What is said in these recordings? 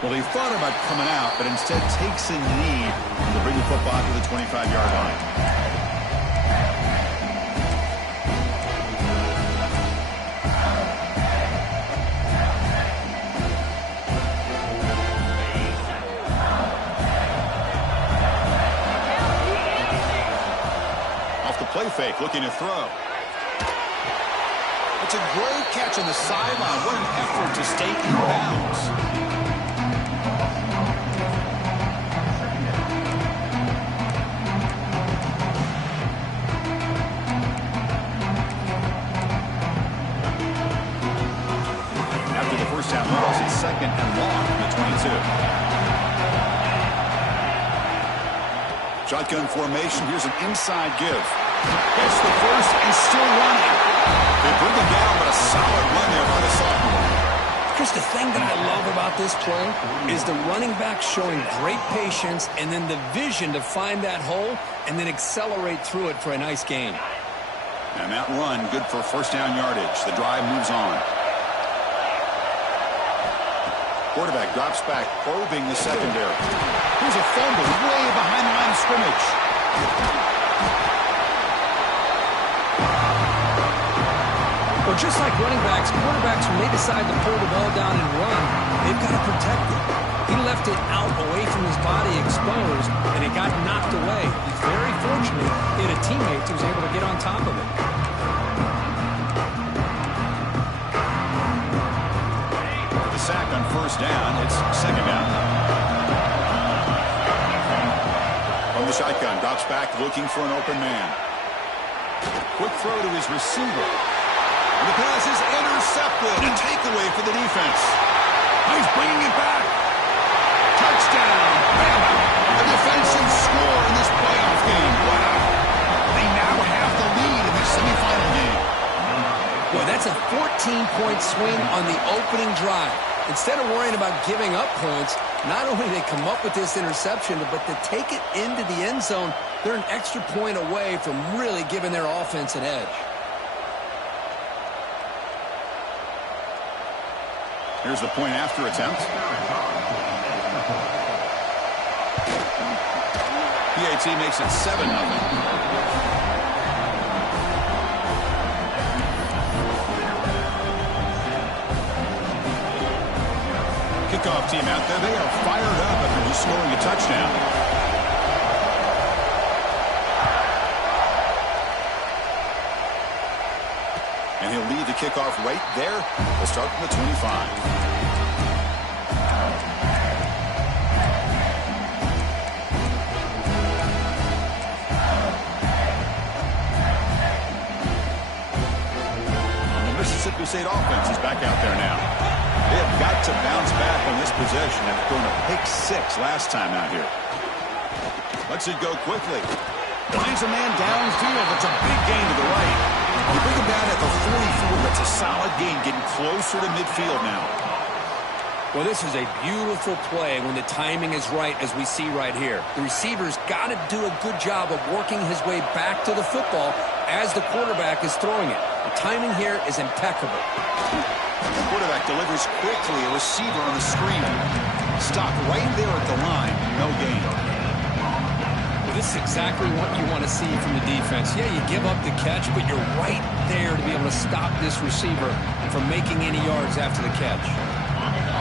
Well, he thought about coming out, but instead takes a knee to bring the football to the 25-yard line. Off the play fake, looking to throw. It's a great catch on the sideline. What an effort to stay in bounds. Second and long from the 22. Shotgun formation. Here's an inside give. Gets the first and still running. They bring him down, but a solid run there by the sophomore. Chris, the thing that I love about this play is the running back showing great patience and then the vision to find that hole and then accelerate through it for a nice gain. And that run, good for first down yardage. The drive moves on. Quarterback drops back, probing the secondary. Here's a fumble way behind the line of scrimmage. Well, just like running backs, quarterbacks, when they decide to pull the ball down and run, they've got to protect it. He left it out away from his body exposed, and it got knocked away. He's very fortunate he had a teammate who was able to get on top of it. Sack on first down. It's second down. From the shotgun, drops back looking for an open man. Quick throw to his receiver. And the pass is intercepted. A takeaway for the defense. He's bringing it back. Touchdown. Bama. A defensive score in this playoff game. Wow. They now have the lead in the semifinal game. Boy, that's a 14-point swing on the opening drive. Instead of worrying about giving up points, not only did they come up with this interception, but to take it into the end zone, they're an extra point away from really giving their offense an edge. Here's the point after attempt. PAT makes it 7-0. Kickoff team out there. They are fired up after just scoring a touchdown. And he'll lead the kickoff right there. We'll start from the 25. Mississippi State offense is back out there now. They have got to bounce back on this possession after throwing a pick 6 last time out here. Lets it go quickly. Finds a man downfield. It's a big gain to the right. You bring him down at the 44. That's a solid gain, getting closer to midfield now. Well, this is a beautiful play when the timing is right, as we see right here. The receiver's got to do a good job of working his way back to the football as the quarterback is throwing it. The timing here is impeccable. The quarterback delivers quickly. A receiver on the screen. Stop right there at the line. No gain. Well, this is exactly what you want to see from the defense. Yeah, you give up the catch, but you're right there to be able to stop this receiver from making any yards after the catch.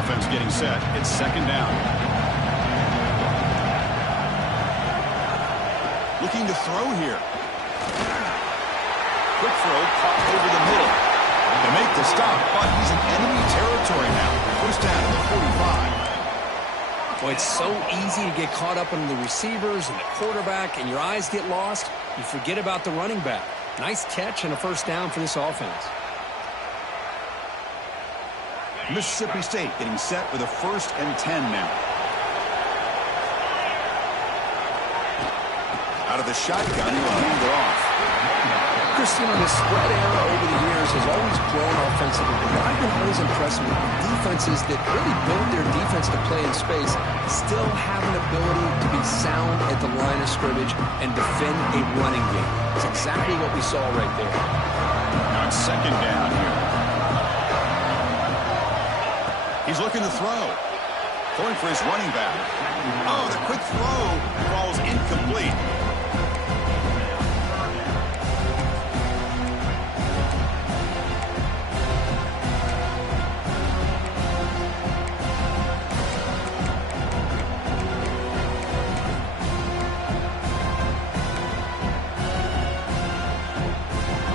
Offense getting set. It's second down. Looking to throw here. Quick throw caught over the middle. To make the stop, but he's in enemy territory now. First down at the 45. Well, it's so easy to get caught up in the receivers and the quarterback, and your eyes get lost. You forget about the running back. Nice catch and a first down for this offense. Mississippi State getting set with a 1st and 10 now. Out of the shotgun, he'll hand it off. Christian, the spread era over the years has always grown offensively, but I've been always impressed with defenses that really build their defense to play in space, still have an ability to be sound at the line of scrimmage and defend a running game. It's exactly what we saw right there. Now it's second down here. He's looking to throw. Throwing for his running back. Oh, the quick throw falls incomplete.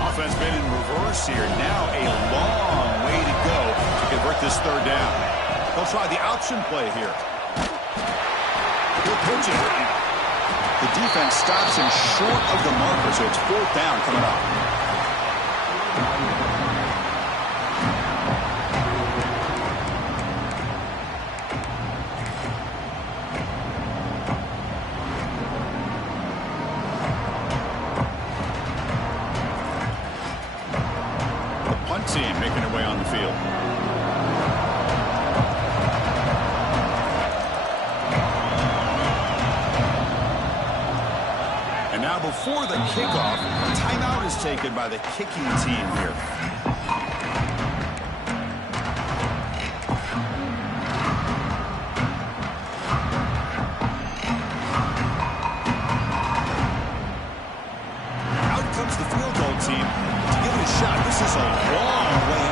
Offense been in reverse here. Now a long way to go to convert this third down. They'll try the option play here. He'll pitch it. The defense stops him short of the marker, so it's fourth down coming up. Team making their way on the field. And now before the kickoff, a timeout is taken by the kicking team here. Out comes the field goal team to give it a shot. This is a long way out.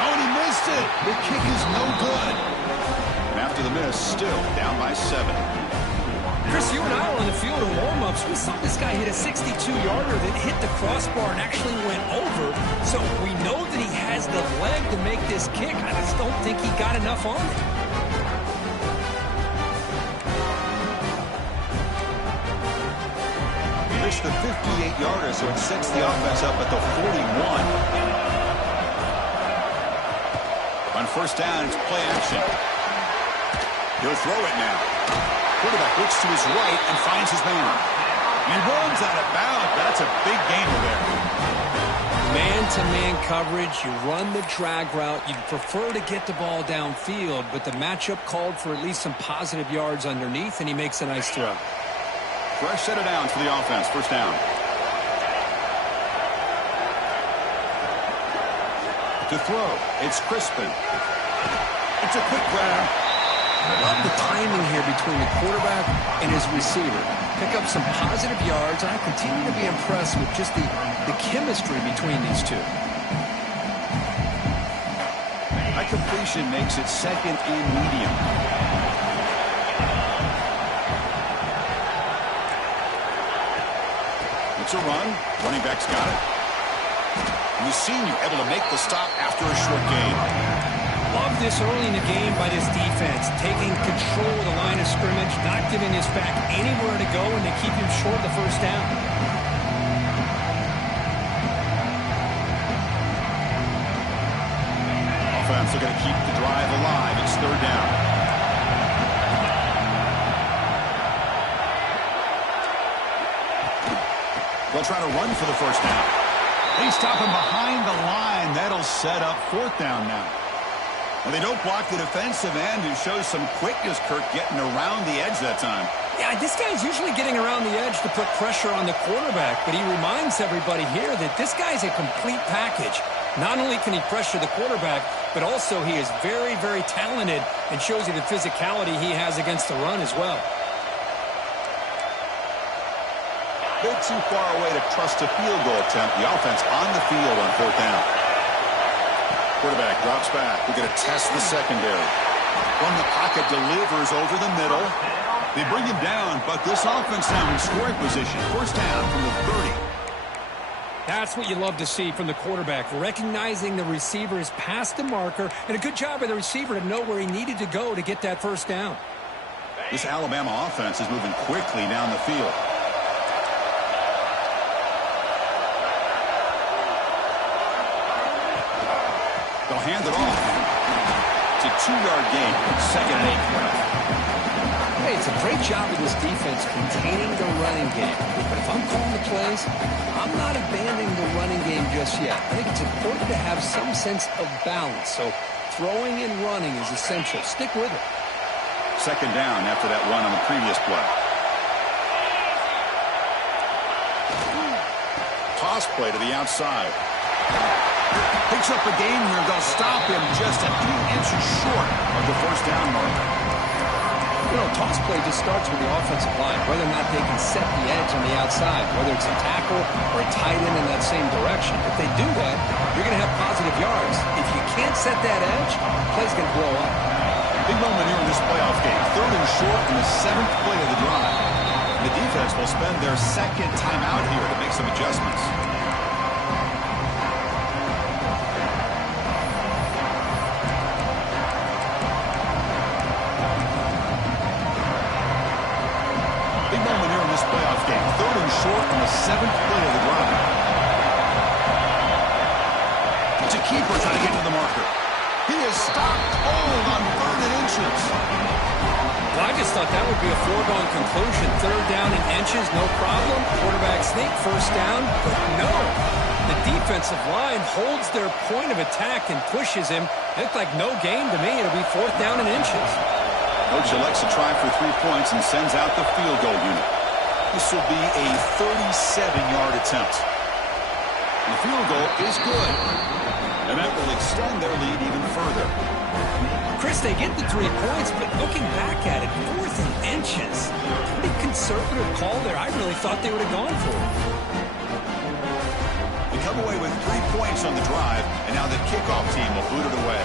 Oh, and he missed it. The kick is no good. And after the miss, still down by 7. Chris, you and I were on the field in warm-ups. We saw this guy hit a 62-yarder that hit the crossbar and actually went over. So we know that he has the leg to make this kick. I just don't think he got enough on it. Missed the 58-yarder, so it sets the offense up at the 41. On first down, it's play action. He'll throw it now. Quarterback looks to his right and finds his man. And runs out of bounds. That's a big gainer there. Man-to-man coverage, you run the drag route. You'd prefer to get the ball downfield, but the matchup called for at least some positive yards underneath, and he makes a nice throw. Fresh set of downs for the offense. First down. To throw, it's Crispin. It's a quick grab. I love the timing here between the quarterback and his receiver. Pick up some positive yards, and I continue to be impressed with just the chemistry between these two. High completion makes it second and medium. It's a run. Running back's got it. And the senior able to make the stop after a short gain. Love this early in the game by this defense, taking control of the line of scrimmage, not giving his back anywhere to go, and they keep him short of the first down. Offense are going to keep the drive alive. It's third down. They'll try to run for the first down. They stop him behind the line. That'll set up fourth down now. Well, they don't block the defensive end, who shows some quickness, Kirk, getting around the edge that time. Yeah, this guy's usually getting around the edge to put pressure on the quarterback, but he reminds everybody here that this guy's a complete package. Not only can he pressure the quarterback, but also he is very, very talented and shows you the physicality he has against the run as well. Bit too far away to trust a field goal attempt. The offense on the field on fourth down. Quarterback drops back. We're going to test the secondary. From the pocket, delivers over the middle. They bring him down, but this offense now in scoring position. First down from the 30. That's what you love to see from the quarterback, recognizing the receiver is past the marker, and a good job by the receiver to know where he needed to go to get that first down. This Alabama offense is moving quickly down the field. They'll hand it off. It's a 2-yard gain. Second and 8. Hey, it's a great job of this defense containing the running game. But if I'm calling the plays, I'm not abandoning the running game just yet. I think it's important to have some sense of balance. So throwing and running is essential. Stick with it. Second down after that run on the previous play. Toss play to the outside. Picks up a gain here. They'll stop him just a few inches short of the first down mark. You know, toss play just starts with the offensive line, whether or not they can set the edge on the outside, whether it's a tackle or a tight end in that same direction. If they do that, you're going to have positive yards. If you can't set that edge, the play's going to blow up. Big moment here in this playoff game. 3rd and short in the 7th play of the drive. The defense will spend their second time out here to make some adjustments. Big moment here in this playoff game. 3rd and short in the 7th play of the drive. It's a keeper trying to get to the marker. He is stopped cold on 3rd and inches. Well, I just thought that would be a foregone conclusion. 3rd down in inches, no problem. Quarterback sneak, 1st down. But no, the defensive line holds their point of attack and pushes him. It looked like no gain to me. It'll be 4th down in inches. Coach elects to try for 3 points and sends out the field goal unit. This will be a 37-yard attempt. The field goal is good. And that will extend their lead even further. Chris, they get the 3 points, but looking back at it, 4th and inches. Pretty conservative call there. I really thought they would have gone for it. They come away with 3 points on the drive, and now the kickoff team will boot it away.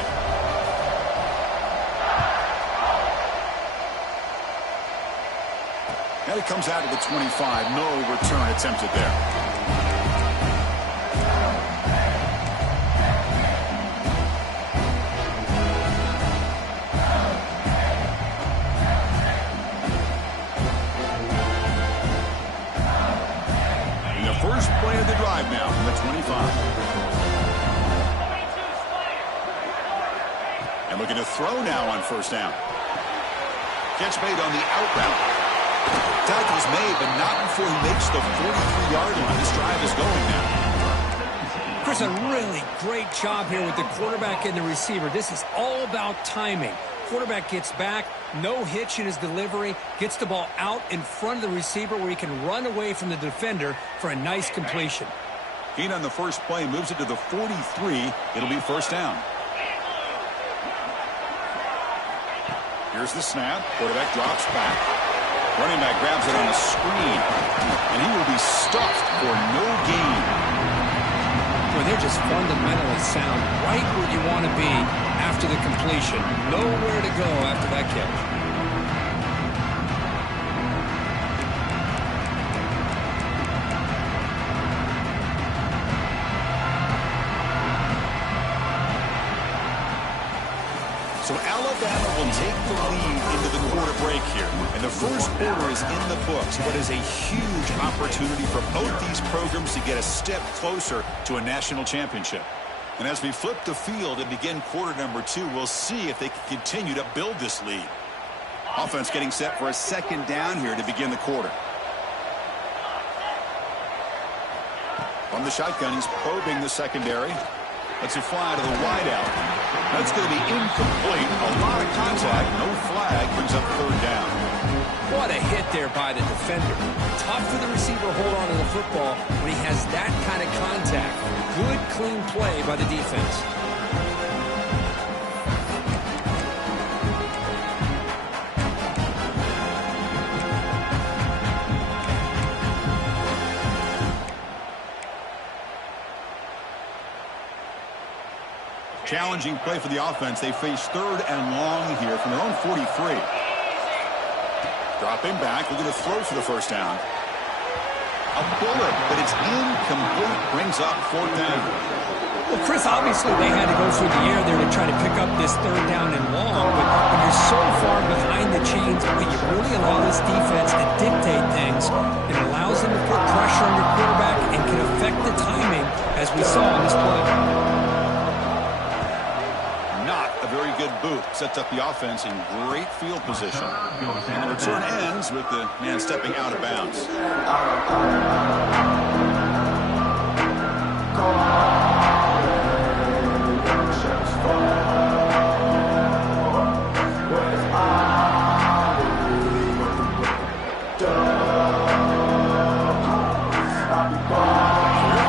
And it comes out of the 25. No return attempted there. First play of the drive now from the 25. And looking to throw now on 1st down. Catch made on the out route. Tackle's made, but not before he makes the 43-yard line. This drive is going now. Chris, a really great job here with the quarterback and the receiver. This is all about timing. Quarterback gets back, no hitch in his delivery, gets the ball out in front of the receiver where he can run away from the defender for a nice completion. Keen on the first play, moves it to the 43. It'll be 1st down. Here's the snap. Quarterback drops back. Running back grabs it on a screen, and he will be stuffed for no gain. Well, they're just fundamentally sound, right where you want to be after the completion. Nowhere to go after that catch. So Alabama will take the lead into the quarter break here. And the first quarter is in the books. What is a huge opportunity for both these programs to get a step closer to a national championship. And as we flip the field and begin quarter number 2, we'll see if they can continue to build this lead. Offense getting set for a 2nd down here to begin the quarter. From the shotgun, he's probing the secondary. Lets it fly to the wideout. That's going to be incomplete. A lot of contact. No flag. Brings up 3rd down. What a hit there by the defender. Tough for the receiver to hold on to the football when he has that kind of contact. Good, clean play by the defense. Challenging play for the offense. They face 3rd and long here from their own 43. Dropping back. Looking to throw for the 1st down. A bullet, but it's incomplete. Brings up 4th down. Well, Chris, obviously they had to go through the air there to try to pick up this 3rd down and long. But when you're so far behind the chains, but you really allow this defense to dictate things, it allows them to put pressure on your quarterback and can affect the timing, as we saw in this play. Very good boot. Sets up the offense in great field position. And the return ends with the man stepping out of bounds. So here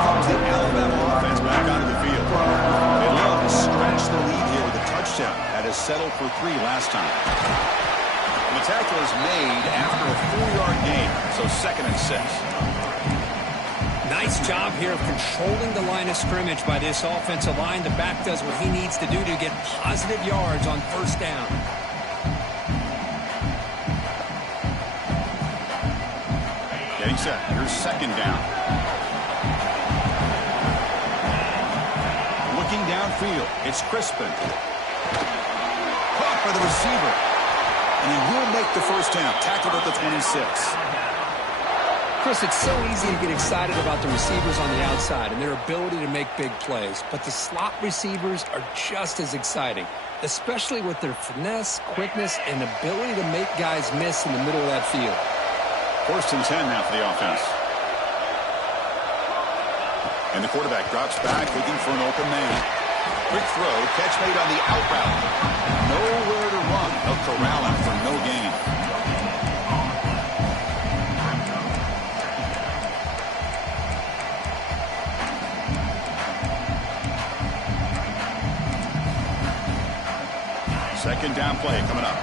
comes the Alabama offense back onto the field. The tackle is made after a 4-yard gain, so 2nd and 6. Nice job here of controlling the line of scrimmage by this offensive line. The back does what he needs to do to get positive yards on 1st down. Getting set. Here's 2nd down. Looking downfield. It's Crispin. Caught by the receiver. And he will make the 1st down. Tackled at the 26. Chris, it's so easy to get excited about the receivers on the outside and their ability to make big plays. But the slot receivers are just as exciting, especially with their finesse, quickness, and ability to make guys miss in the middle of that field. 1st and 10 now for the offense. And the quarterback drops back, looking for an open man. Quick throw, catch made on the out route. Nowhere to run. They'll corral him for no gain. Second down play coming up.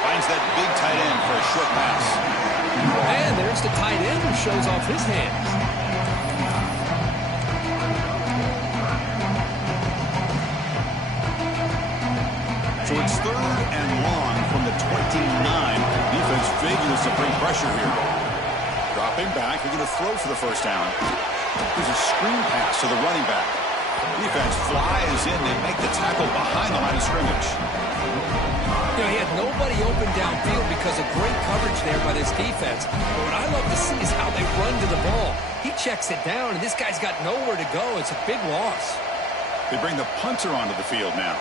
Finds that big tight end for a short pass. And there's the tight end who shows off his hands. So it's 3rd and long from the 29. Defense figures to bring pressure here. Dropping back, they're going to throw for the 1st down. There's a screen pass to the running back. Defense flies in. They make the tackle behind the line of scrimmage. You know, he had nobody open downfield because of great coverage there by this defense. But what I love to see is how they run to the ball. He checks it down, and this guy's got nowhere to go. It's a big loss. They bring the punter onto the field now.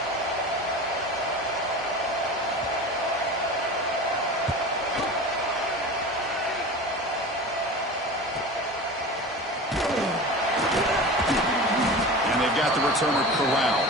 Got the returner corralled.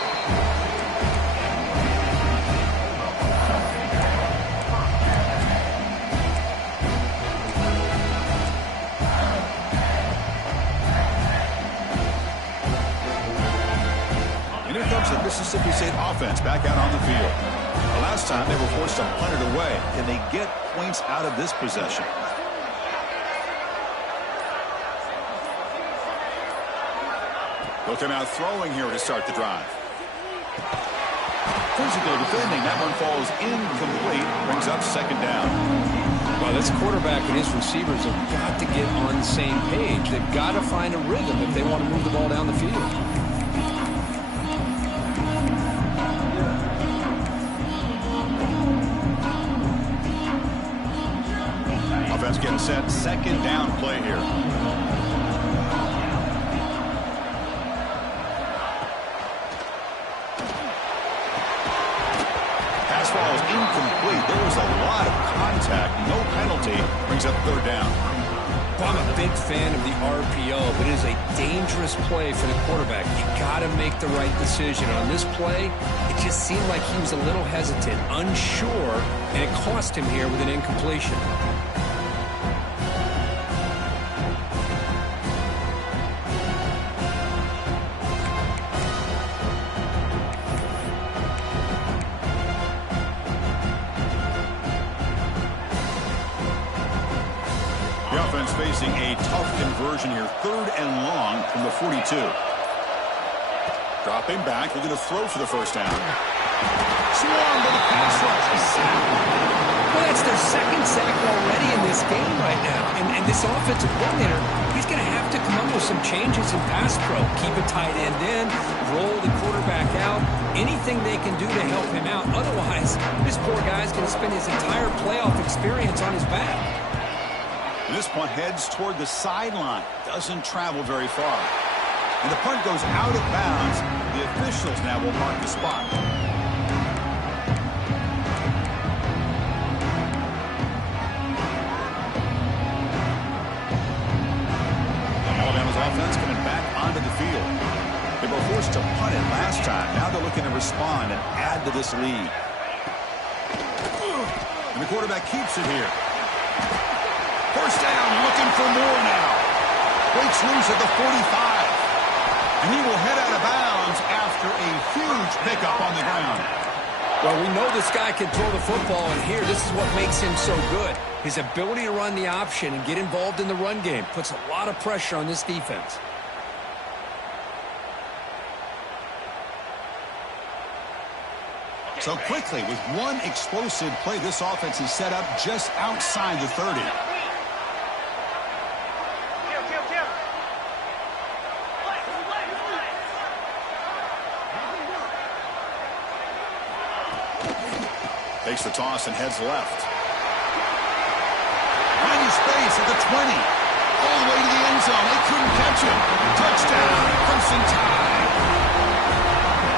And here comes the Mississippi State offense back out on the field. The last time they were forced to punt it away. Can they get points out of this possession? They'll come out throwing here to start the drive. Physical defending. That one falls incomplete. Brings up 2nd down. Well, this quarterback and his receivers have got to get on the same page. They've got to find a rhythm if they want to move the ball down the field. Offense getting set. 2nd down play here. Falls incomplete. There was a lot of contact. No penalty. Brings up 3rd down. Well, I'm a big fan of the RPO, but it is a dangerous play for the quarterback. You got to make the right decision. On this play, it just seemed like he was a little hesitant, unsure, and it cost him here with an incompletion. Facing a tough conversion here. 3rd and long from the 42. Dropping back. They're going to throw for the 1st down. Swarmed by the pass rush. A sack. Well, that's their 2nd sack already in this game right now. And this offensive coordinator, he's going to have to come up with some changes in pass pro. Keep a tight end in, roll the quarterback out, anything they can do to help him out. Otherwise, this poor guy's going to spend his entire playoff experience on his back. And this punt heads toward the sideline. Doesn't travel very far. And the punt goes out of bounds. The officials now will mark the spot. Alabama's offense coming back onto the field. They were forced to punt it last time. Now they're looking to respond and add to this lead. And the quarterback keeps it here. 1st down, looking for more now. Breaks loose at the 45. Huge pickup on the ground. Well, we know this guy can throw the football, and here, this is what makes him so good. His ability to run the option and get involved in the run game puts a lot of pressure on this defense. So quickly, with one explosive play, this offense is set up just outside the 30. Takes the toss and heads left. Finding space at the 20. All the way to the end zone. They couldn't catch him. Touchdown, Crimson Tide.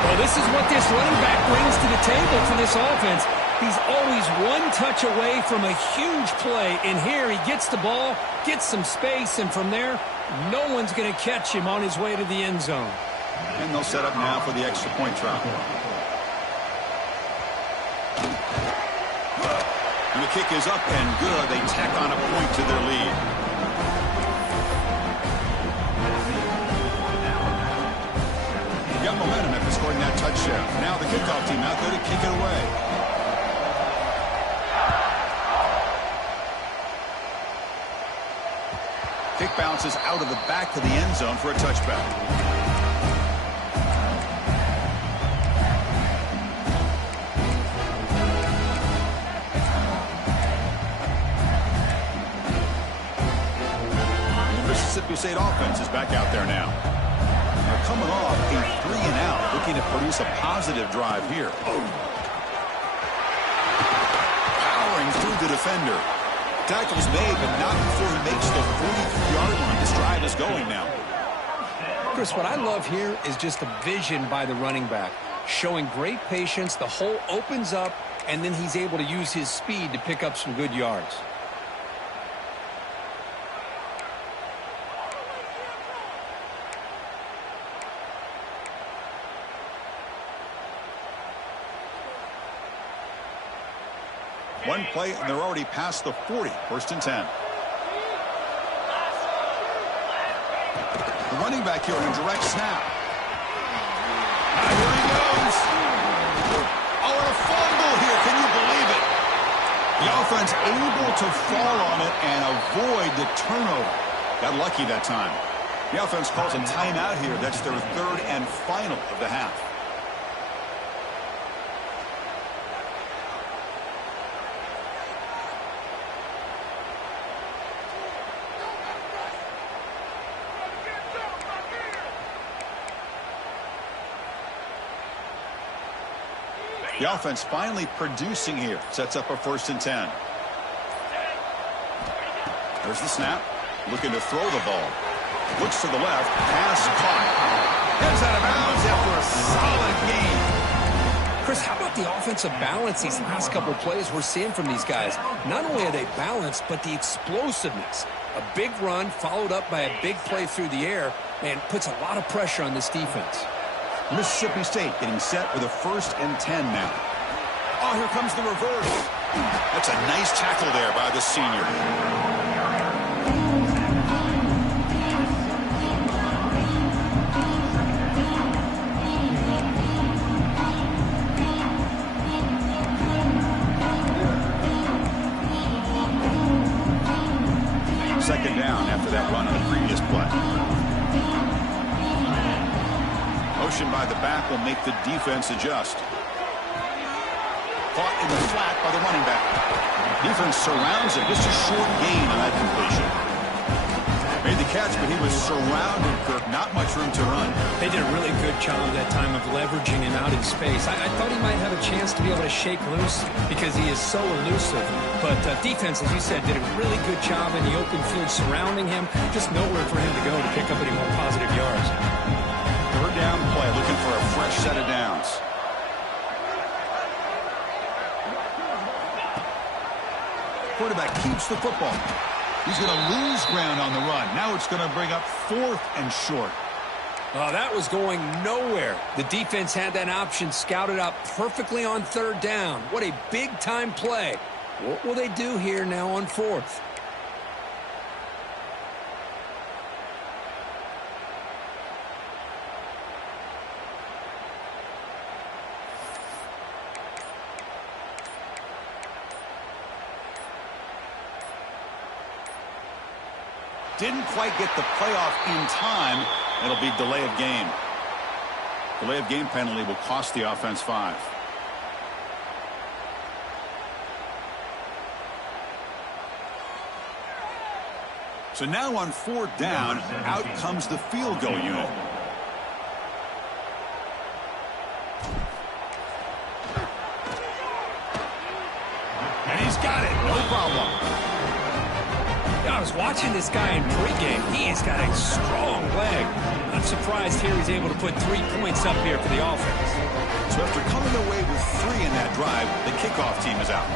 Well, this is what this running back brings to the table for this offense. He's always one touch away from a huge play. And here he gets the ball, gets some space, and from there, no one's going to catch him on his way to the end zone. And they'll set up now for the extra point try. And the kick is up and good. They tack on a point to their lead. Got momentum after scoring that touchdown. Now the kickoff team out there to kick it away. Kick bounces out of the back of the end zone for a touchback. Mississippi State offense is back out there now. They're coming off a 3-and-out, looking to produce a positive drive here. Powering through the defender. Tackle's made, but not before he makes the 43-yard line. This drive is going now. Chris, what I love here is just the vision by the running back. Showing great patience, the hole opens up, and then he's able to use his speed to pick up some good yards. One play, and they're already past the 40. First and 10. The running back here in a direct snap. And here he goes. Oh, and a fumble here. Can you believe it? The offense able to fall on it and avoid the turnover. Got lucky that time. The offense calls a timeout here. That's their third and final of the half. The offense finally producing here. Sets up a first and 10. There's the snap. Looking to throw the ball. Looks to the left. Pass caught. Heads out of bounds after a solid game. Chris, how about the offensive balance these last couple of plays we're seeing from these guys? Not only are they balanced, but the explosiveness. A big run followed up by a big play through the air and puts a lot of pressure on this defense. Mississippi State getting set with a first and 10 now. Oh, here comes the reverse. That's a nice tackle there by the senior. Second down after that run on the previous play. Motion by the back will make the defense adjust. Caught in the flat by the running back. Defense surrounds him. Just a short gain on that completion. Made the catch, but he was surrounded, Kirk. Not much room to run. They did a really good job that time of leveraging him out in space. I thought he might have a chance to be able to shake loose because he is so elusive. But defense, as you said, did a really good job in the open field surrounding him. Just nowhere for him to go to pick up any more positive yards. Third down play, looking for a fresh set of downs. Quarterback keeps the football. He's going to lose ground on the run. Now it's going to bring up fourth and short. Oh, that was going nowhere. The defense had that option scouted out perfectly on third down. What a big-time play. What will they do here now on fourth? didn't quite get the playoff in time. It'll be delay of game. Delay of game penalty will cost the offense 5. So now on 4th down, out comes the field goal unit. And he's got it, no problem. Yeah, I was watching this guy in pregame. He has got a strong leg. Not surprised here he's able to put 3 points up here for the offense. So after coming away with 3 in that drive, the kickoff team is out.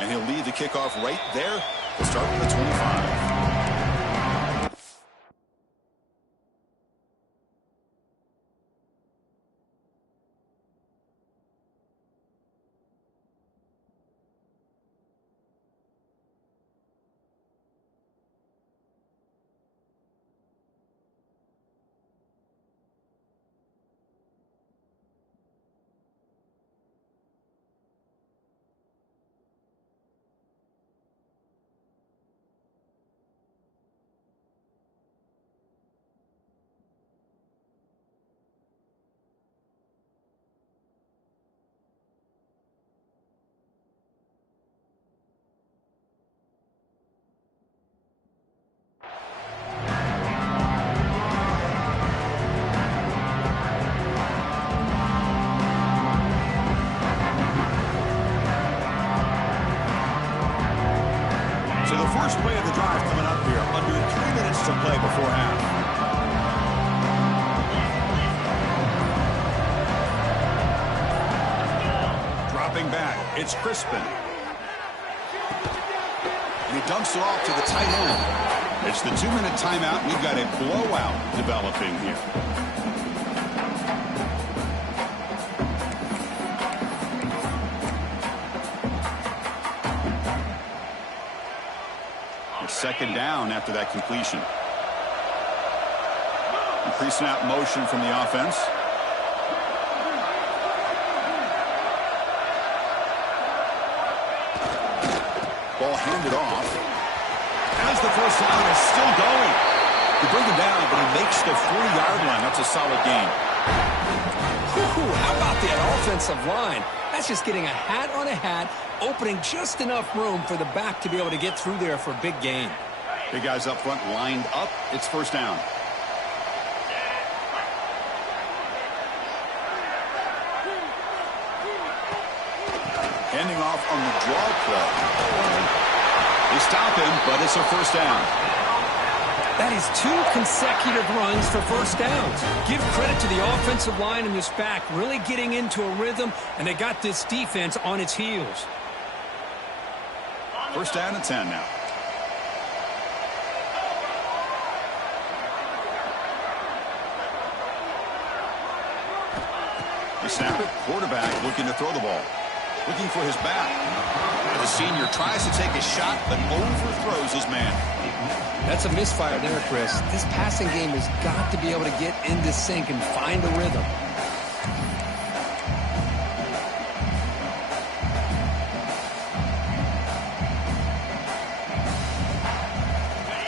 And he'll lead the kickoff right there. We'll start with the 25. First play of the drive coming up here. Under 3 minutes to play before half. Dropping back, it's Crispin. And he dumps it off to the tight end. It's the 2-minute timeout. We've got a blowout developing here. Second down after that completion. Increasing out motion from the offense. Ball handed off. As the first down is still going. You bring him down, but he makes the 3-yard line. That's a solid gain. How about that offensive line? That's just getting a hat on a hat, opening just enough room for the back to be able to get through there for a big gain. Big guys up front lined up. It's first down. Handing off on the draw play. They stop him, but it's a first down. That is 2 consecutive runs for first downs. Give credit to the offensive line in this back, really getting into a rhythm, and they got this defense on its heels. First down and 10 now. They snap it. Quarterback looking to throw the ball. Looking for his back. The senior tries to take a shot, but overthrows his man. That's a misfire there, Chris. This passing game has got to be able to get into sync and find a rhythm.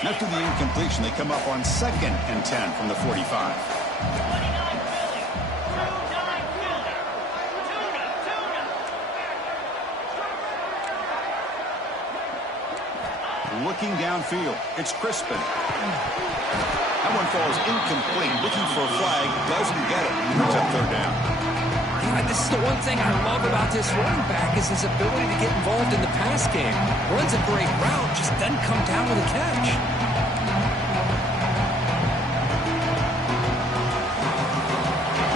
After the incompletion, they come up on 2nd and 10 from the 45. Looking downfield, it's Crispin. That one falls incomplete. Looking for a flag, doesn't get it. Brings up 3rd down. God, this is the one thing I love about this running back is his ability to get involved in the pass game. Runs a great route, just doesn't come down with a catch.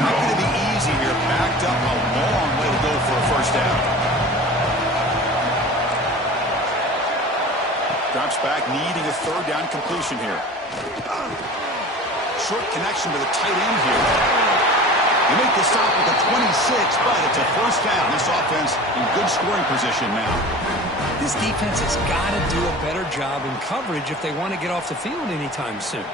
Not going to be easy here. Backed up a long way to go for a first down. Drops back, needing a 3rd down completion here. Short connection to the tight end here. They make the stop at the 26, but it's a first down. This offense in good scoring position now. This defense has got to do a better job in coverage if they want to get off the field anytime soon.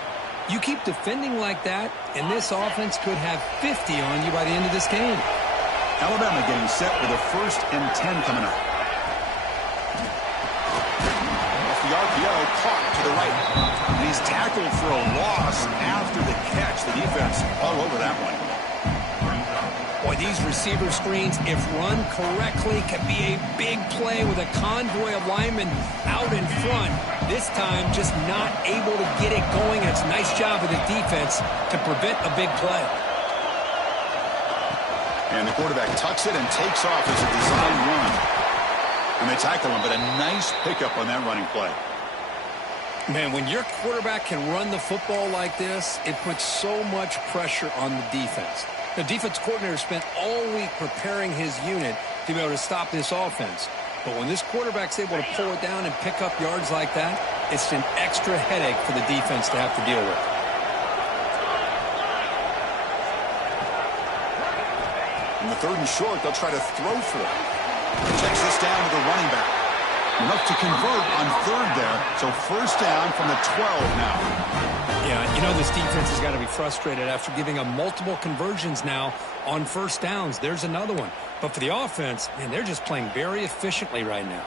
You keep defending like that, and this offense could have 50 on you by the end of this game. Alabama getting set with a 1st and 10 coming up. tackled for a loss after the catch. The defense all over that one. Boy, these receiver screens, if run correctly, can be a big play with a convoy of linemen out in front. This time, just not able to get it going. It's a nice job of the defense to prevent a big play. And the quarterback tucks it and takes off as a design run. And they tackle him, but a nice pickup on that running play. Man, when your quarterback can run the football like this, it puts so much pressure on the defense. The defense coordinator spent all week preparing his unit to be able to stop this offense. But when this quarterback's able to pull it down and pick up yards like that, it's an extra headache for the defense to have to deal with. In the 3rd and short, they'll try to throw for it. Checks this down to the running back. Enough to convert on 3rd there. So 1st down from the 12 now. Yeah, you know this defense has got to be frustrated after giving up multiple conversions now on 1st downs. There's another one. But for the offense, man, they're just playing very efficiently right now.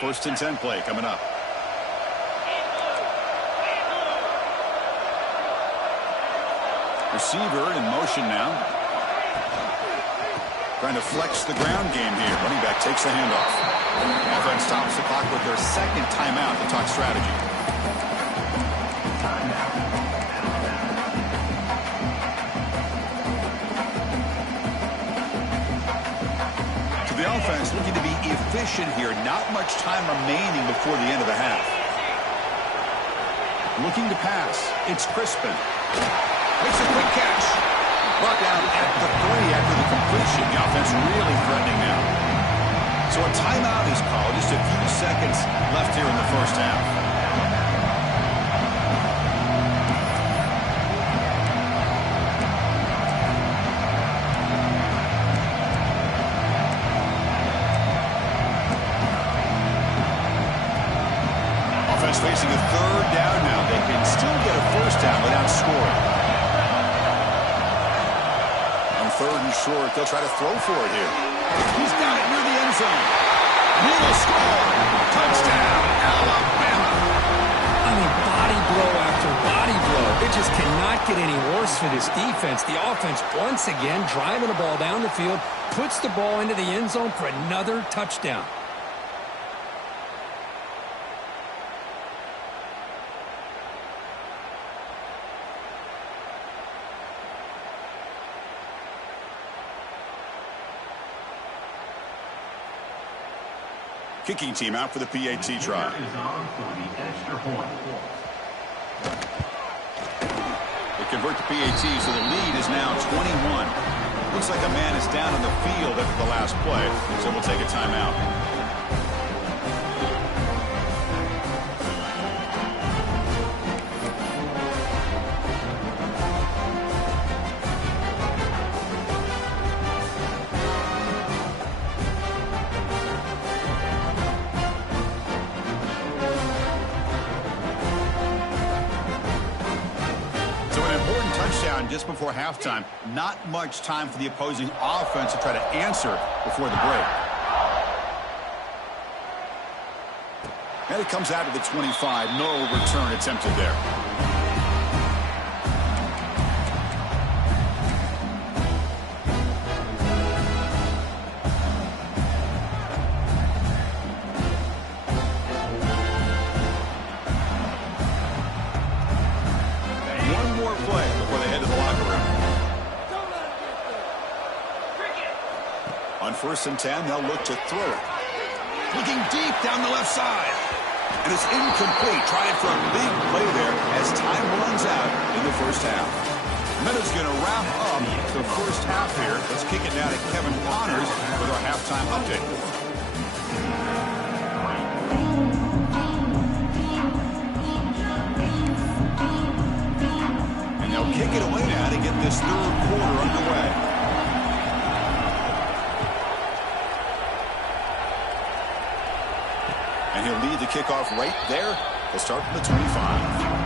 First and 10 play coming up. Receiver in motion now. Trying to flex the ground game here. Running back takes the handoff. Offense stops the clock with their 2nd timeout to talk strategy. So the offense looking to be efficient here. Not much time remaining before the end of the half. Looking to pass. It's Crispin. Makes a quick catch. Brought down at the 3 after the completion. The offense really threatening now. So a timeout is called. Just a few seconds left here in the 1st half. Offense facing a 3rd down now. They can still get a 1st down without scoring. 3rd and short, they'll try to throw for it here. He's got it near the end zone. He will score. Touchdown, Alabama. I mean, body blow after body blow. It just cannot get any worse for this defense. The offense, once again, driving the ball down the field, puts the ball into the end zone for another touchdown. Kicking team out for the PAT try. They convert the PAT, so the lead is now 21. Looks like a man is down on the field after the last play, so we'll take a timeout. Just before halftime, not much time for the opposing offense to try to answer before the break. And it comes out to the 25. No return attempted there. On 1st and 10, they'll look to throw it. Looking deep down the left side. And it's incomplete. Trying for a big play there as time runs out in the 1st half. Minute's going to wrap up the 1st half here. Let's kick it down to Kevin Connors with our halftime update. And they'll kick it away now to get this 3rd quarter underway. And he'll lead the kickoff right there. They'll start from the 25.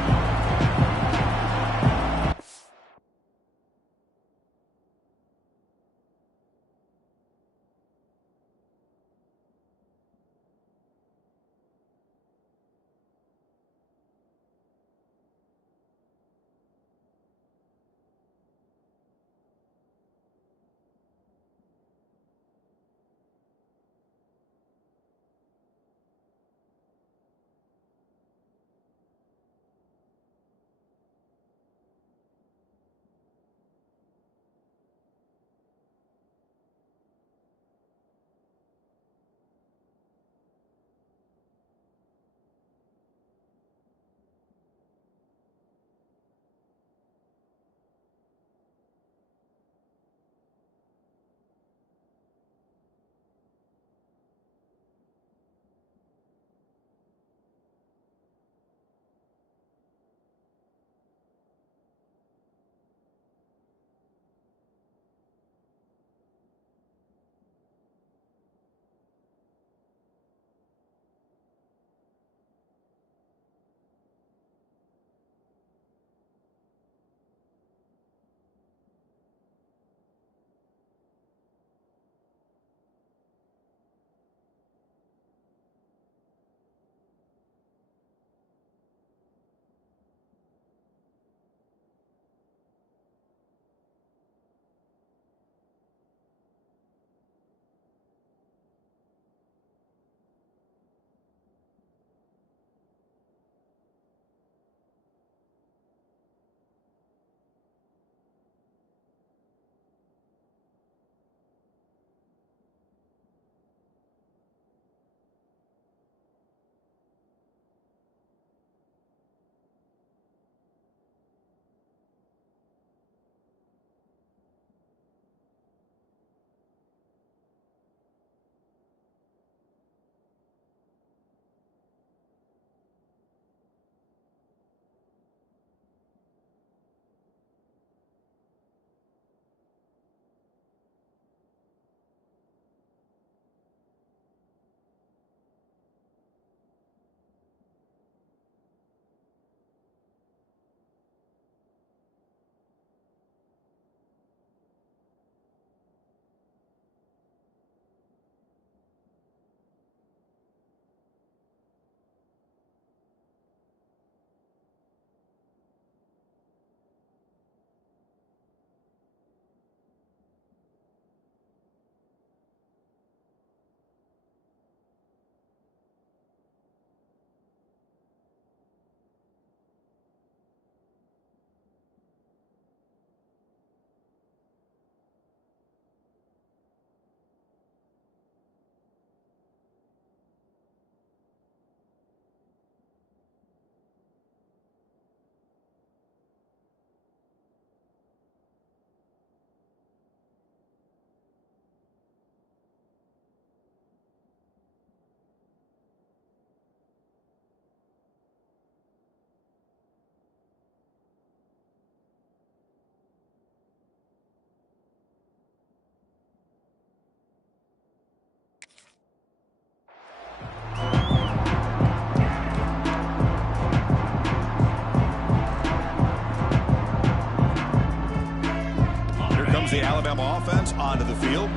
the Alabama offense onto the field.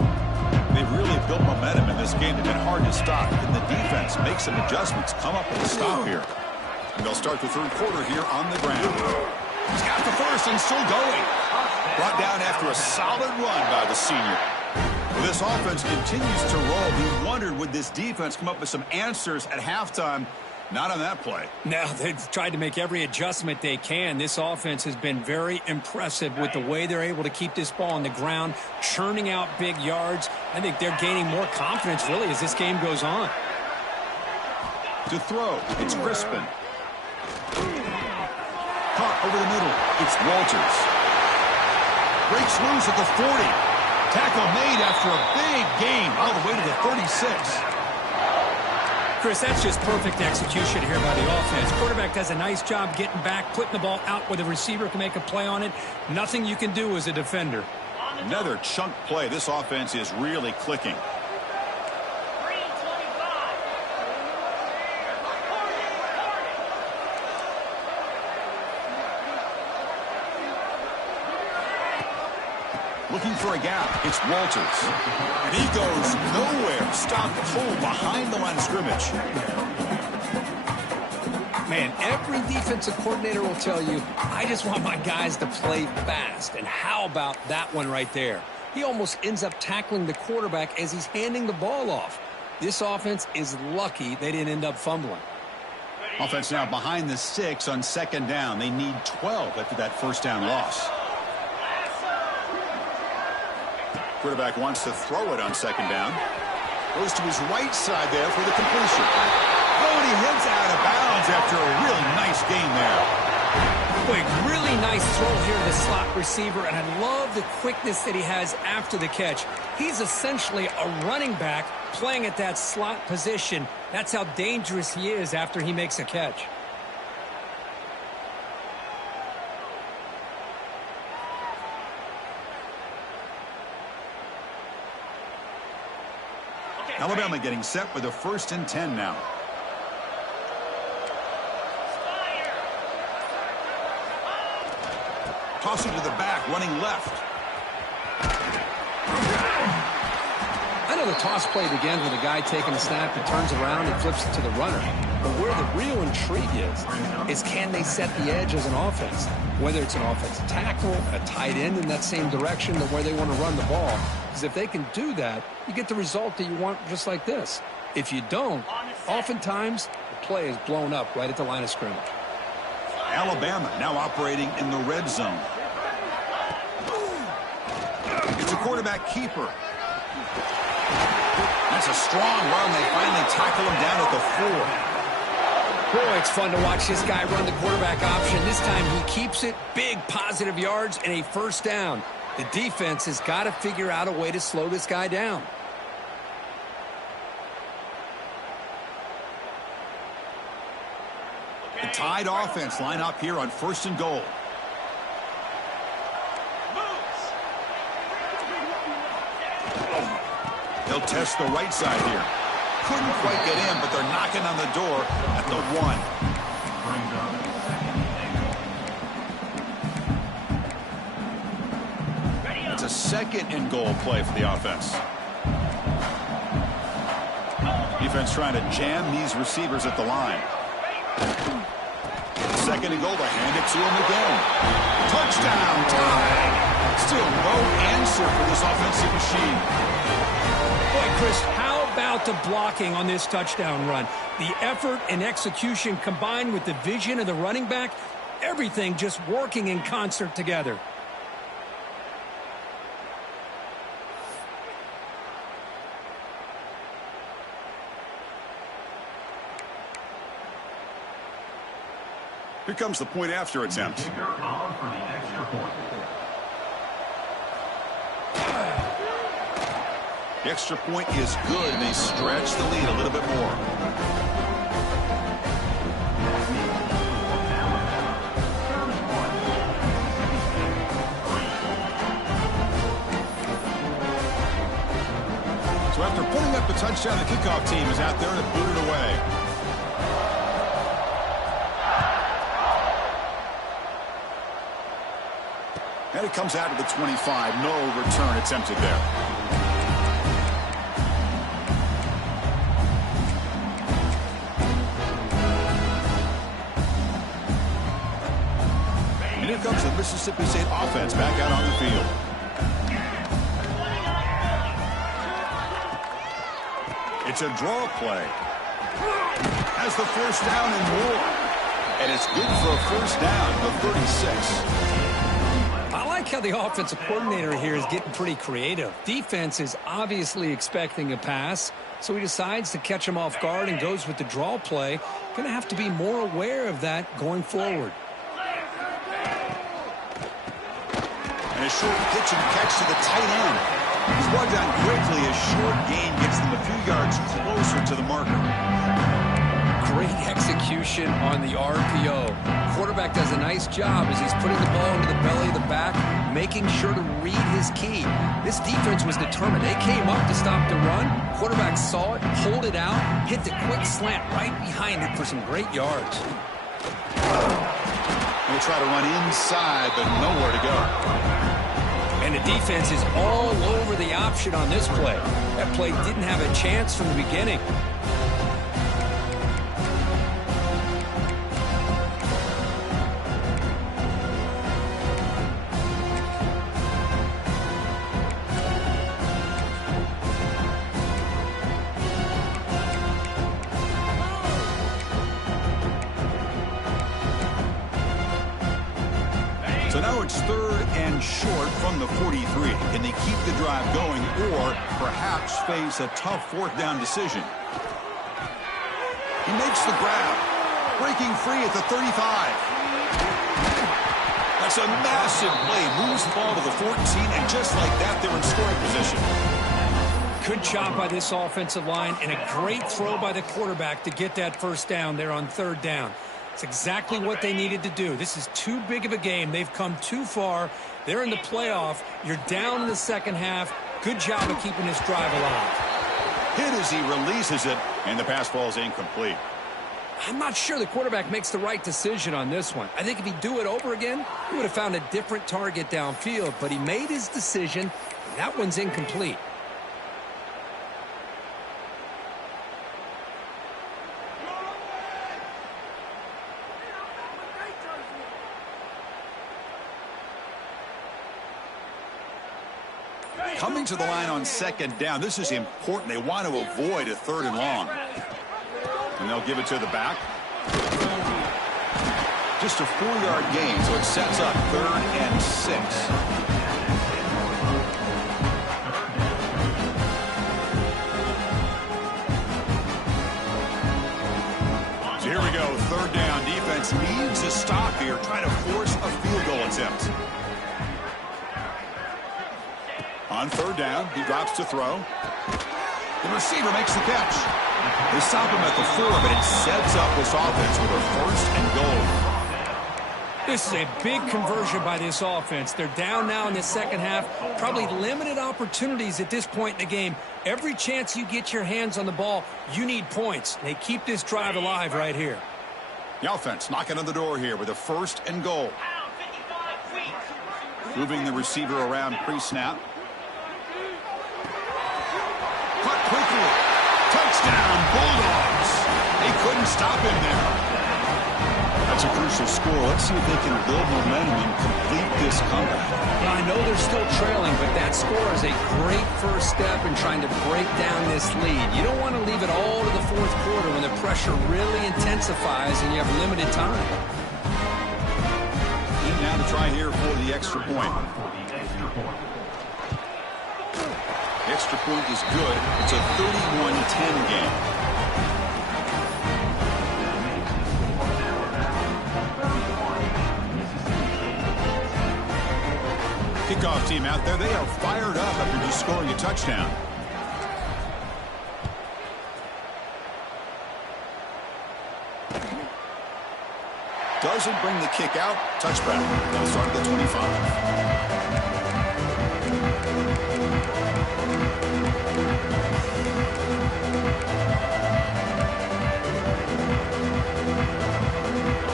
They've really built momentum in this game. They've been hard to stop. And the defense makes some adjustments, come up with a stop here. And they'll start the third quarter here on the ground. He's got the first and still going. Brought down after a solid run by the senior. Well, this offense continues to roll. We wondered, would this defense come up with some answers at halftime? Not on that play. No, they've tried to make every adjustment they can. This offense has been very impressive with the way they're able to keep this ball on the ground, churning out big yards. I think they're gaining more confidence, really, as this game goes on. To throw, it's Crispin. Caught over the middle, it's Walters. Breaks loose at the 40. Tackle made after a big gain all the way to the 36. Chris, that's just perfect execution here by the offense. Quarterback does a nice job getting back, putting the ball out where the receiver can make a play on it. Nothing you can do as a defender. Another chunk play. This offense is really clicking. Looking for a gap. It's Walters. And he goes nowhere. Stopped cold behind the line of scrimmage. Man, every defensive coordinator will tell you, I just want my guys to play fast. And how about that one right there? He almost ends up tackling the quarterback as he's handing the ball off. This offense is lucky they didn't end up fumbling. Offense now behind the 6 on second down. They need 12 after that first down loss. Quarterback wants to throw it on second down. Goes to his right side there for the completion. Oh, and he heads out of bounds after a really nice gain there. Boy, really nice throw here to the slot receiver, and I love the quickness that he has after the catch. He's essentially a running back playing at that slot position. That's how dangerous he is after he makes a catch. Alabama getting set with a 1st and 10 now. Tossing to the back, running left. I know the toss play begins with a guy taking a snap and turns around and flips it to the runner. But where the real intrigue is can they set the edge as an offense? Whether it's an offensive tackle, a tight end in that same direction to where they want to run the ball. Because if they can do that, you get the result that you want just like this. If you don't, oftentimes the play is blown up right at the line of scrimmage. Alabama now operating in the red zone. It's a quarterback keeper. That's a strong run. They finally tackle him down at the 4. Boy, it's fun to watch this guy run the quarterback option. This time he keeps it. Big positive yards and a first down. The defense has got to figure out a way to slow this guy down. The tied offense line up here on 1st and goal. They'll test the right side here. Couldn't quite get in, but they're knocking on the door at the 1. It's a 2nd and goal play for the offense. Defense trying to jam these receivers at the line. 2nd and goal, they hand it to him again. Touchdown, tied. Still no answer for this offensive machine. Boy, Chris, how about the blocking on this touchdown run? The effort and execution combined with the vision of the running back, everything just working in concert together. Here comes the point after attempt. The extra point is good, and they stretch the lead a little bit more. So after putting up the touchdown, the kickoff team is out there to boot it away. it comes out of the 25. No return attempted there. And here comes the Mississippi State offense back out on the field. It's a draw play. Has the first down and more. And it's good for a first down, the 36. I like how the offensive coordinator here is getting pretty creative. Defense is obviously expecting a pass, so he decides to catch him off guard and goes with the draw play. Going to have to be more aware of that going forward. And a short pitch and catch to the tight end. He's brought down quickly. A short gain gets them a few yards closer to the marker. Great execution on the RPO. Quarterback does a nice job as he's putting the ball into the belly of the back, making sure to read his key. This defense was determined. They came up to stop the run. Quarterback saw it, pulled it out, hit the quick slant right behind it for some great yards. He'll try to run inside, but nowhere to go. And the defense is all over the option on this play. That play didn't have a chance from the beginning. So now it's third and short from the 43. Can they keep the drive going or perhaps face a tough fourth down decision? He makes the grab. Breaking free at the 35. That's a massive play. Moves the ball to the 14, and just like that, they're in scoring position. Good job by this offensive line and a great throw by the quarterback to get that first down there on third down. It's exactly what they needed to do. This is too big of a game. They've come too far. They're in the playoff. You're down in the second half. Good job of keeping this drive alive. Hit as he releases it, and the pass falls incomplete. I'm not sure the quarterback makes the right decision on this one. I think if he'd do it over again, he would have found a different target downfield, but he made his decision. That one's incomplete. Coming to the line on second down. This is important. They want to avoid a third and long. And they'll give it to the back. Just a 4-yard gain, so it sets up third and 6. So here we go, third down. Defense needs a stop here, trying to force a field goal attempt. On third down, he drops to throw. The receiver makes the catch. They stop him at the 4, but it sets up this offense with a first and goal. This is a big conversion by this offense. They're down now in the second half. Probably limited opportunities at this point in the game. Every chance you get your hands on the ball, you need points. They keep this drive alive right here. The offense knocking on the door here with a first and goal. Moving the receiver around pre-snap. Cut quickly. Touchdown, Bulldogs. They couldn't stop him there. That's a crucial score. Let's see if they can build momentum and complete this comeback. Well, I know they're still trailing, but that score is a great first step in trying to break down this lead. You don't want to leave it all to the fourth quarter when the pressure really intensifies and you have limited time. In now to try here for the extra point. The extra point is good. It's a 31-10 game. Kickoff team out there. They are fired up after just scoring a touchdown. Doesn't bring the kick out. Touchback. They'll start at the 25.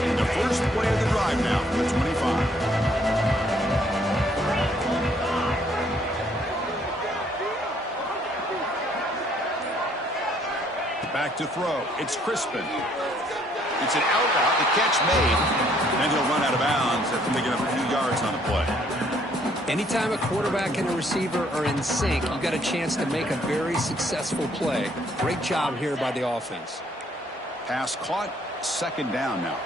And the first play of the drive now from the 25. Back to throw. It's Crispin. It's an out route. The catch made. And he'll run out of bounds after picking up a few yards on the play. Anytime a quarterback and a receiver are in sync, you've got a chance to make a very successful play. Great job here by the offense. Pass caught. Second down now.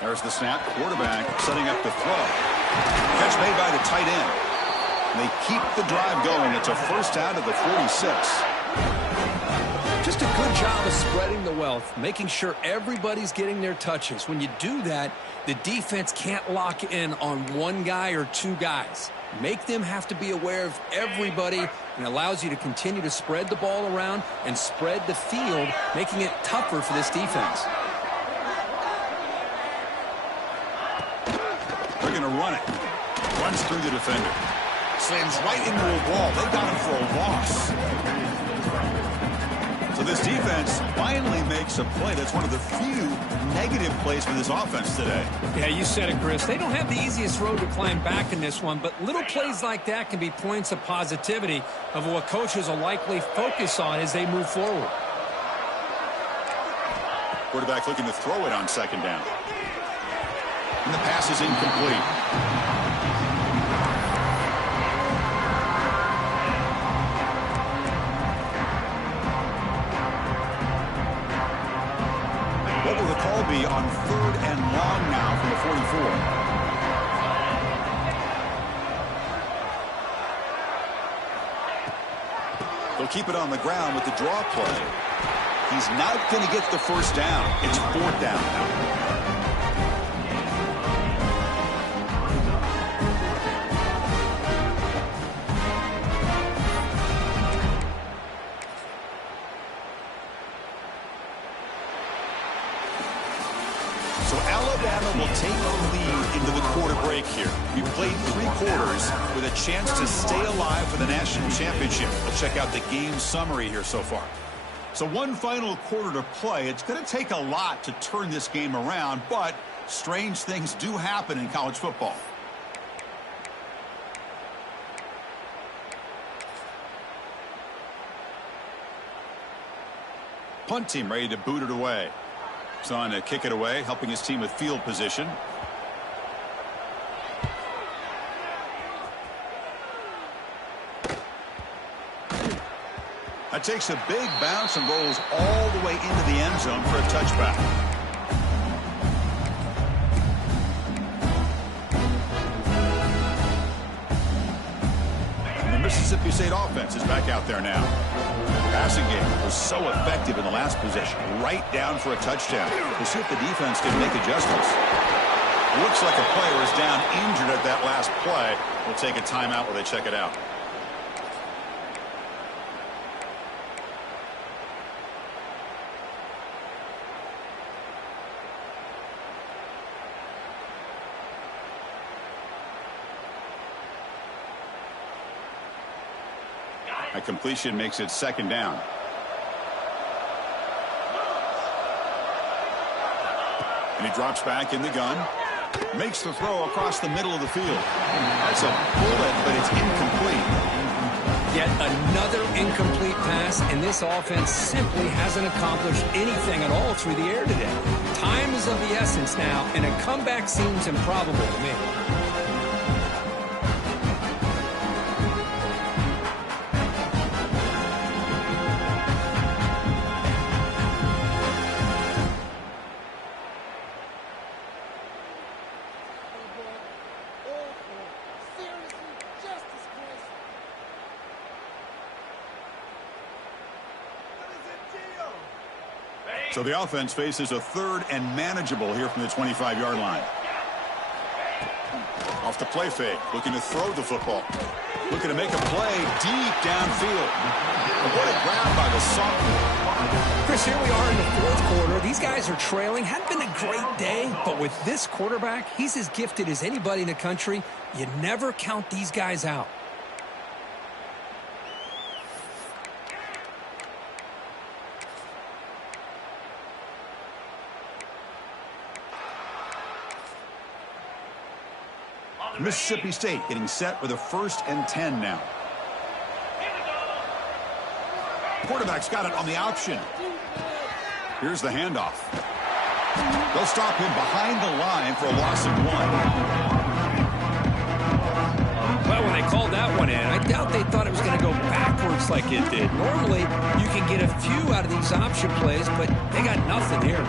There's the snap. Quarterback setting up the throw. Catch made by the tight end. They keep the drive going. It's a first down to the 46. Just a good job of spreading the wealth, making sure everybody's getting their touches. When you do that, the defense can't lock in on one guy or two guys. Make them have to be aware of everybody, and allows you to continue to spread the ball around and spread the field, making it tougher for this defense. They're going to run it. Runs through the defender. Slams right into a wall. They got him for a loss. So this defense finally makes a play. That's one of the few negative plays for this offense today. Yeah, you said it, Chris. They don't have the easiest road to climb back in this one, but little plays like that can be points of positivity of what coaches will likely focus on as they move forward. Quarterback looking to throw it on second down. And the pass is incomplete. What will the call be on third and long now from the 44? They'll keep it on the ground with the draw play. He's not going to get the first down. It's fourth down now. Will take the lead into the quarter break here. We played 3 quarters with a chance to stay alive for the national championship. Let's check out the game summary here so far. So one final quarter to play. It's going to take a lot to turn this game around, but strange things do happen in college football. Punt team ready to boot it away. He's on to kick it away, helping his team with field position. That takes a big bounce and rolls all the way into the end zone for a touchback. And the Mississippi State offense is back out there now. Passing game was so effective in the last possession, right down for a touchdown. We'll see if the defense can make adjustments. Looks like a player is down injured at that last play. We'll take a timeout while they check it out. A completion makes it second down. And he drops back in the gun. Makes the throw across the middle of the field. That's a bullet, but it's incomplete. Yet another incomplete pass, and this offense simply hasn't accomplished anything at all through the air today. Time is of the essence now, and a comeback seems improbable to me. So the offense faces a third and manageable here from the 25-yard line. Off the play fake, looking to throw the football. Looking to make a play deep downfield. And what a grab by the sophomore. Chris, here we are in the fourth quarter. These guys are trailing. Hadn't been a great day, but with this quarterback, he's as gifted as anybody in the country. You never count these guys out. Mississippi State getting set with a 1st and 10 now. Quarterback's got it on the option. Here's the handoff. They'll stop him behind the line for a loss of 1. Well, when they called that one in, I doubt they thought it was going to go backwards like it did. Normally, you can get a few out of these option plays, but they got nothing here.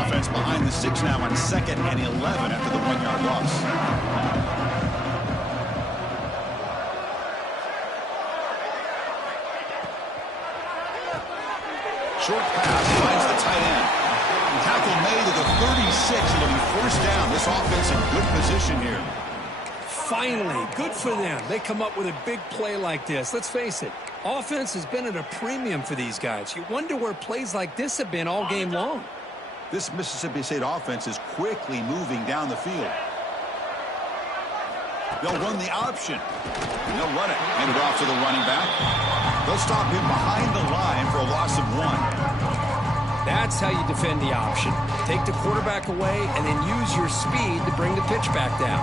Offense behind the 6 now on 2nd and 11 after the 1-yard loss. Short pass finds the tight end. Tackle made to the 36. It'll be 1st down. This offense in good position here. Finally, good for them. They come up with a big play like this. Let's face it, offense has been at a premium for these guys. You wonder where plays like this have been all game long. This Mississippi State offense is quickly moving down the field. They'll run the option. They'll run it. Hand it off to the running back. They'll stop him behind the line for a loss of 1. That's how you defend the option. Take the quarterback away and then use your speed to bring the pitch back down.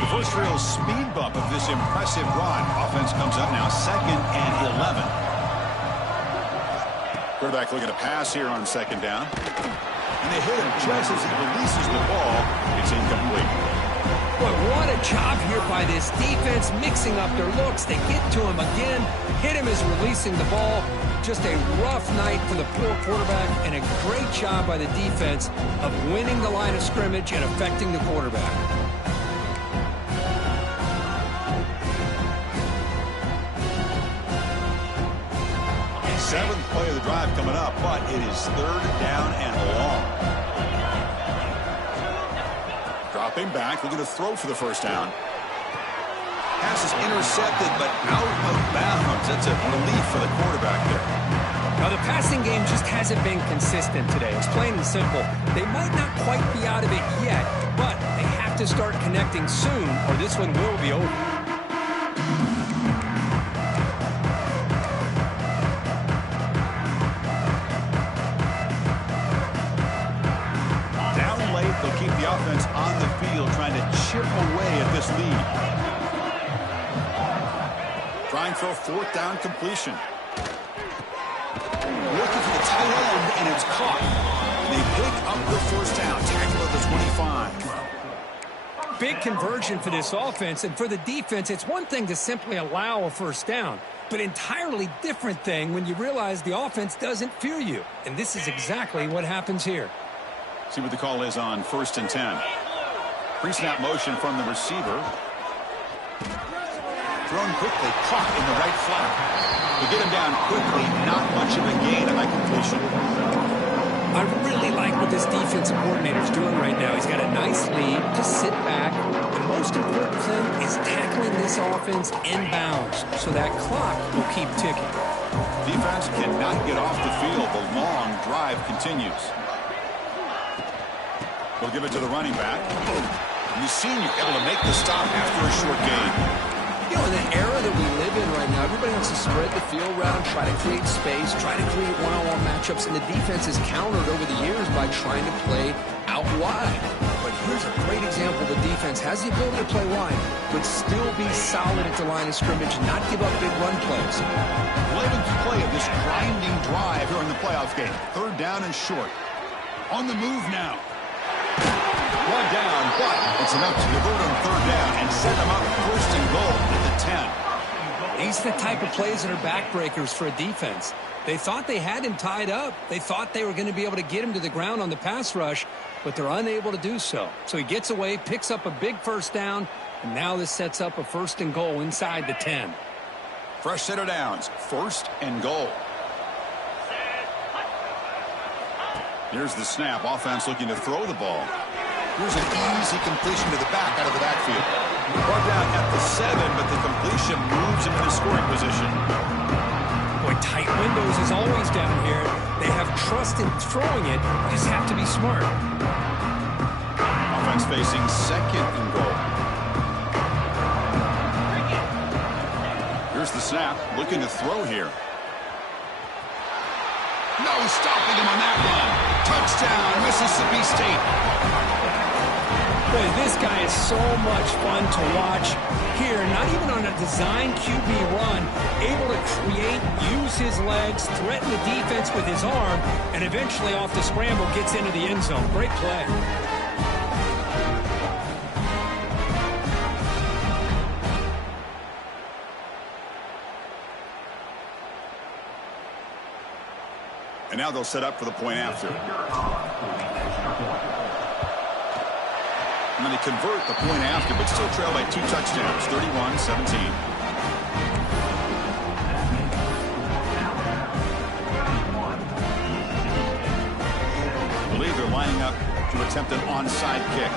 The first real speed bump of this impressive run. Offense comes up now 2nd and 11. Quarterback looking to pass here on 2nd down. And they hit him just as he releases the ball. It's incomplete. Boy, what a job here by this defense, mixing up their looks. They get to him again, hit him as releasing the ball. Just a rough night for the poor quarterback, and a great job by the defense of winning the line of scrimmage and affecting the quarterback. Seventh play of the drive coming up, but it is 3rd down and long. Dropping back, looking to throw for the 1st down. Pass is intercepted, but out of bounds. That's a relief for the quarterback there. Now, the passing game just hasn't been consistent today. It's plain and simple. They might not quite be out of it yet, but they have to start connecting soon, or this one will be over. They'll keep the offense on the field, trying to chip away at this lead. Trying for a 4th down completion. Looking for the tight end, and it's caught. They pick up the 1st down. Tackle at the 25. Big conversion for this offense, and for the defense, it's one thing to simply allow a 1st down, but entirely different thing when you realize the offense doesn't fear you. And this is exactly what happens here. See what the call is on 1st and 10. Pre-snap motion from the receiver. Thrown quickly, caught in the right flat. To get him down quickly, not much of a gain on that completion. I really like what this defensive coordinator's doing right now. He's got a nice lead. Just sit back. The most important thing is tackling this offense inbounds so that clock will keep ticking. Defense cannot get off the field. The long drive continues. We'll give it to the running back. The senior able to make the stop after a short gain. You know, in the era that we live in right now, everybody wants to spread the field around, try to create space, try to create one-on-one matchups, and the defense has countered over the years by trying to play out wide. But here's a great example. The defense has the ability to play wide, but still be solid at the line of scrimmage, not give up big run plays. 11th play of this grinding drive here in the playoff game. 3rd down and short. On the move now. One down, but it's enough to convert on 3rd down and set them up 1st and goal at the 10. These are the type of plays that are backbreakers for a defense. They thought they had him tied up. They thought they were going to be able to get him to the ground on the pass rush, but they're unable to do so. So he gets away, picks up a big 1st down, and now this sets up a 1st and goal inside the 10. Fresh set of downs, 1st and goal. Here's the snap. Offense looking to throw the ball. Here's an easy completion to the back out of the backfield. Brought down at the 7, but the completion moves him into scoring position. Well, Boy, tight windows is always down here. They have trust in throwing it. You just have to be smart. Offense facing second and goal. Here's the snap. Looking to throw here. No stopping him on that run. Touchdown, Mississippi State. Boy, this guy is so much fun to watch here. Not even on a design QB run, able to create, use his legs, threaten the defense with his arm, and eventually off the scramble gets into the end zone. Great play. And now they'll set up for the point after. And then they convert the point after, but still trail by 2 touchdowns, 31-17. I believe they're lining up to attempt an onside kick.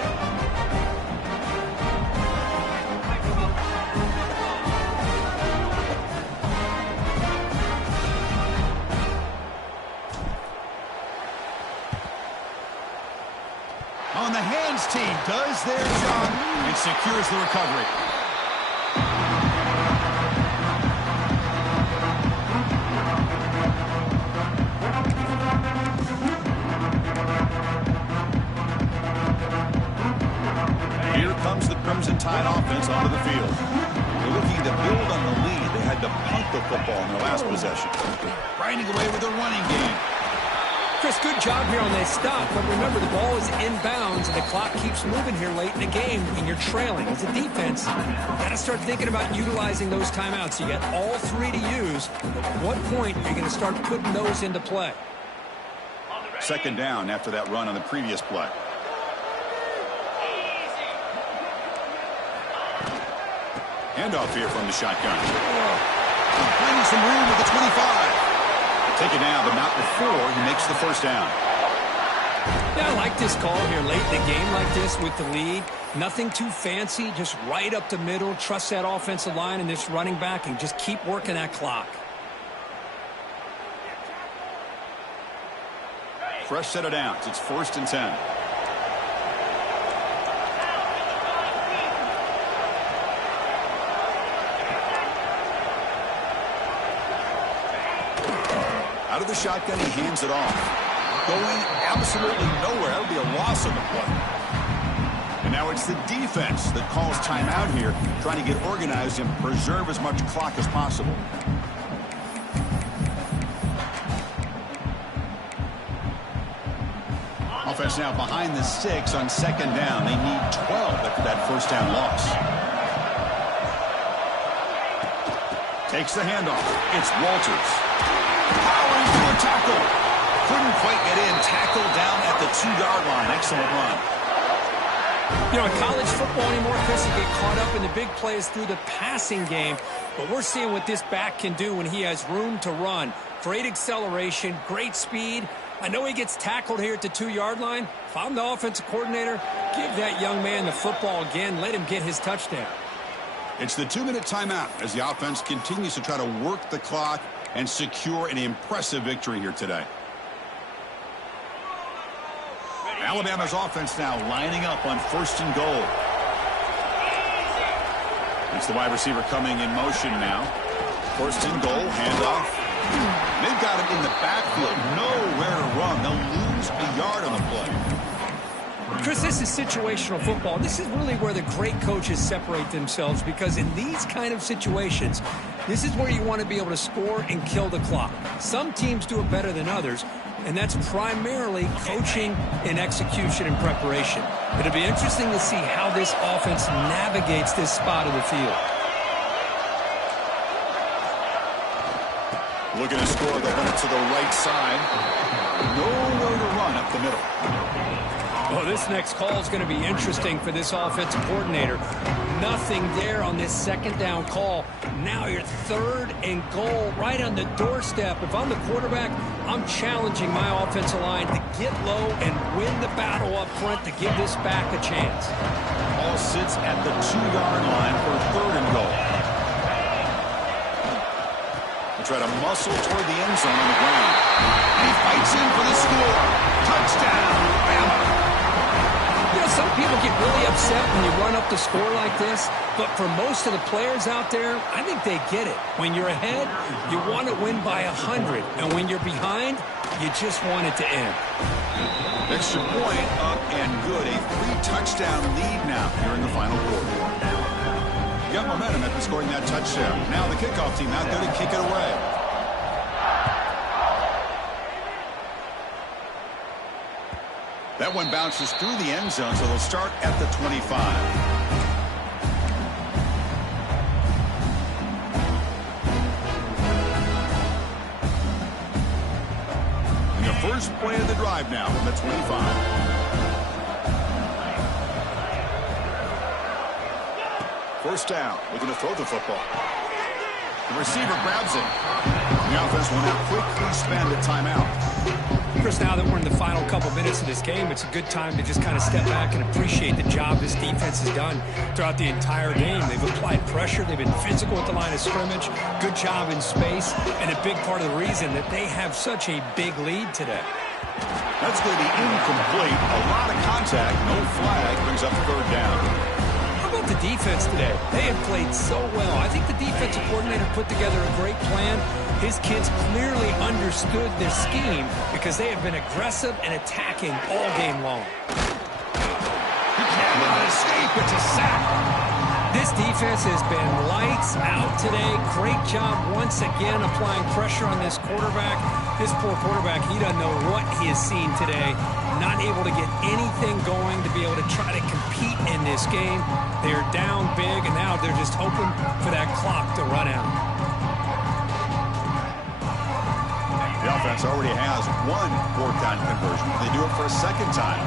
On the hands team does their job and secures the recovery. Here comes the Crimson Tide offense onto the field. They're looking to build on the lead. They had to punt the football in their last possession. Grinding away with their running game. Chris, good job here on that stop, but remember the ball is inbounds and the clock keeps moving here late in the game and you're trailing. As a defense, you've got to start thinking about utilizing those timeouts. You got all 3 to use. At what point are you going to start putting those into play? Second down after that run on the previous play. Handoff here from the shotgun. Finding some room at the 25. Take it down, but not before he makes the first down. Yeah, I like this call here late in the game like this with the lead. Nothing too fancy, just right up the middle. Trust that offensive line and this running back and just keep working that clock. Fresh set of downs. It's 1st and 10. Out of the shotgun, he hands it off. Going absolutely nowhere. That would be a loss on the play. And now it's the defense that calls timeout here, trying to get organized and preserve as much clock as possible. Offense now behind the 6 on 2nd down. They need 12 after that first down loss. Takes the handoff. It's Walters. Powering through a tackle. Couldn't quite get in. Tackle down at the 2-yard line. Excellent run. You know, in college football anymore, Chris, you get caught up in the big plays through the passing game. But we're seeing what this back can do when he has room to run. Great acceleration, great speed. I know he gets tackled here at the 2-yard line. If I'm the offensive coordinator, give that young man the football again. Let him get his touchdown. It's the 2-minute timeout as the offense continues to try to work the clock and secure an impressive victory here today. Alabama's offense now lining up on 1st and goal. It's the wide receiver coming in motion now. 1st and goal, handoff. They've got him in the backfield. Nowhere to run. They'll lose a yard on the play. Chris, this is situational football. This is really where the great coaches separate themselves because in these kind of situations, this is where you want to be able to score and kill the clock. Some teams do it better than others, and that's primarily coaching and execution and preparation. It'll be interesting to see how this offense navigates this spot of the field. Looking to score, they'll run it to the right side. Nowhere to run up the middle. Well, this next call is going to be interesting for this offensive coordinator. Nothing there on this 2nd down call. Now you're 3rd and goal right on the doorstep. If I'm the quarterback, I'm challenging my offensive line to get low and win the battle up front to give this back a chance. Ball sits at the 2-yard line for 3rd and goal. Try to muscle toward the end zone on the ground. And he fights in for the score. Touchdown, Bama. You know, some people get really upset when you run up the score like this, but for most of the players out there, I think they get it. When you're ahead, you want to win by 100, and when you're behind, you just want it to end. Extra point up and good. A 3-touchdown lead now here in the final quarter. Got momentum after scoring that touchdown. Now the kickoff team out there to kick it away. That one bounces through the end zone, so they'll start at the 25. And the first play of the drive now from the 25. First down, looking to throw the football. The receiver grabs it. The offense will now quickly spend a timeout. Chris, now that we're in the final couple minutes of this game, it's a good time to just kind of step back and appreciate the job this defense has done throughout the entire game. They've applied pressure. They've been physical at the line of scrimmage. Good job in space. And a big part of the reason that they have such a big lead today. That's going to be incomplete. A lot of contact. No flag. Brings up the third down. The defense today, they have played so well. I think the defensive coordinator put together a great plan. His kids clearly understood their scheme because they have been aggressive and attacking all game long. He can't let it escape. It's a sack. This defense has been lights out today. Great job once again applying pressure on this quarterback. This poor quarterback, he doesn't know what he has seen today. Not able to get anything going to be able to try to compete in this game. They're down big, and now they're just hoping for that clock to run out. The offense already has one fourth-down conversion. They do it for a second time.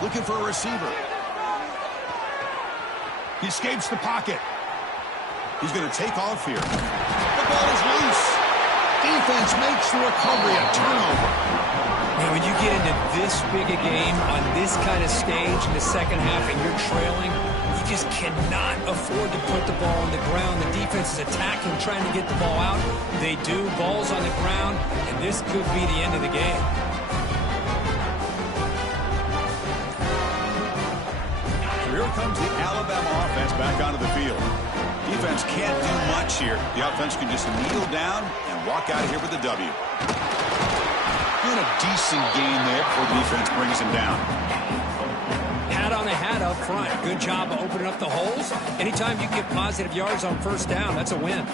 Looking for a receiver. He escapes the pocket. He's going to take off here. The ball is loose. Defense makes the recovery, a turnover. Man, when you get into this big a game on this kind of stage in the second half and you're trailing, you just cannot afford to put the ball on the ground. The defense is attacking, trying to get the ball out. They do. Ball's on the ground, and this could be the end of the game. Here comes the Alabama offense back onto the field. Defense can't do much here. The offense can just kneel down and walk out of here with a W. Doing a decent gain there before the defense brings him down. Hat on a hat up front. Good job of opening up the holes. Anytime you get positive yards on first down, that's a win.